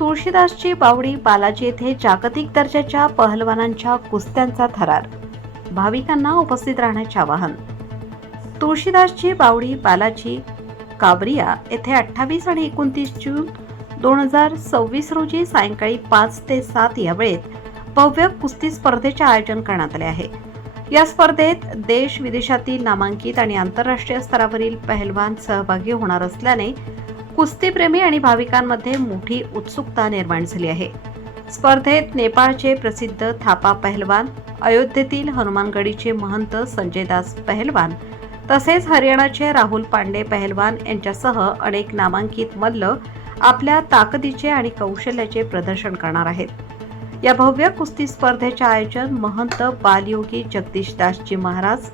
तुळशीदासची बावडी बालाजी येथे जागतिक दर्जाच्या पहलवानांच्या कुस्त्यांचा थरार, भाविकांना उपस्थित राहण्याचे आवाहन। तुळशीदासची बावडी बालाजी कावरिया येथे 28 आणि 29 जून 2026 रोजी सायंकाळी 5 ते 7 या वेळेत भव्य कुस्ती स्पर्धेचे आयोजन करण्यात आले आहे। या स्पर्धेत देश विदेशातील नामांकित आणि आंतरराष्ट्रीय स्तरावरील पहलवान सहभागी होणार असल्याने कुस्तीप्रेमी आणि भाविकांमध्ये मोठी उत्सुकता निर्माण झाली आहे। स्पर्धेत नेपाळचे प्रसिद्ध थापा पहलवान, अयोध्येतील हनुमानगडीचे महंत संजय दास पहलवान तसेच हरियाणाचे राहुल पांडे पहलवान यांच्यासह अनेक नामांकित मल्ल आपल्या ताकदीचे आणि कौशल्याचे प्रदर्शन करणार आहेत। या भव्य कुस्ती स्पर्धेचे आयोजन महंत बालयोगी जगदीशदासजी महाराज,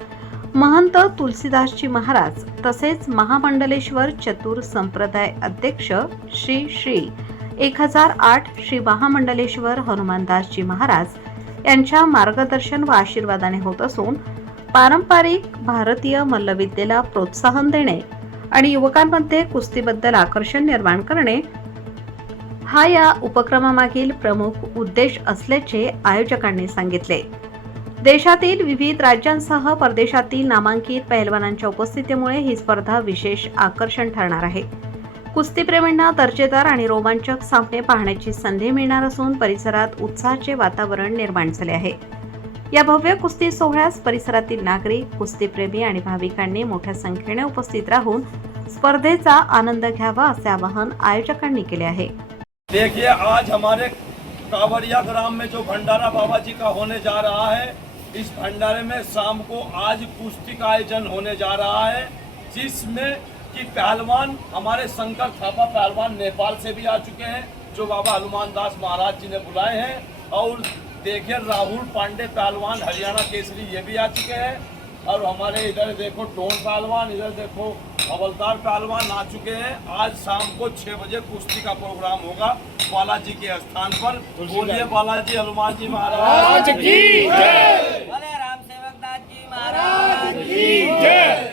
महंत तुलसीदासजी महाराज तसेच महामंडलेश्वर चतुर संप्रदाय अध्यक्ष श्री श्री 1008 श्री महामंडलेश्वर हनुमानदासजी महाराज यांच्या मार्गदर्शन व आशीर्वादाने होत असून पारंपरिक भारतीय मल्लविद्येला प्रोत्साहन देणे आणि युवकांमध्ये कुस्तीबद्दल आकर्षण निर्माण करणे हा या उपक्रमामागील प्रमुख उद्देश असल्याचे आयोजकांनी सांगितले। देशातील विविध राज्यांसह परदेशातील नामांकित पहलवानांच्या उपस्थितीमुळे ही स्पर्धा विशेष आकर्षण ठरणार आहे। कुस्तीप्रेमींना दर्जेदार आणि रोमांचक सामने पाहण्याची संधी मिळणार असून परिसरात उत्साहाचे वातावरण निर्माण झाले आहे। या भव्य कुस्ती सोहळ्यास परिसरातील नागरिक, कुस्तीप्रेमी आणि भाविकांनी मोठ्या संख्येने उपस्थित राहून स्पर्धेचा आनंद घ्यावा असे आवाहन आयोजकांनी केले आहे। देखिए, आज हमारे कावड़िया ग्राम में जो भंडारा बाबा जी का होने जा रहा है, इस भंडारे में शाम को आज कुश्ती का आयोजन होने जा रहा है, जिसमें कि पहलवान हमारे शंकर थापा पहलवान नेपाल से भी आ चुके हैं, जो बाबा हनुमान दास महाराज जी ने बुलाए हैं। और देखिए, राहुल पांडे पहलवान हरियाणा केसरी ये भी आ चुके हैं। और हमारे इधर देखो टोन पहलवान, इधर देखो हवलदार पहलवान आ चुके हैं। आज शाम को 6 बजे कुश्ती का प्रोग्राम होगा बालाजी के स्थान पर। बोलिए बालाजी हनुमान जी महाराज की जय, बोले राम सेवक दास जी महाराज की जय।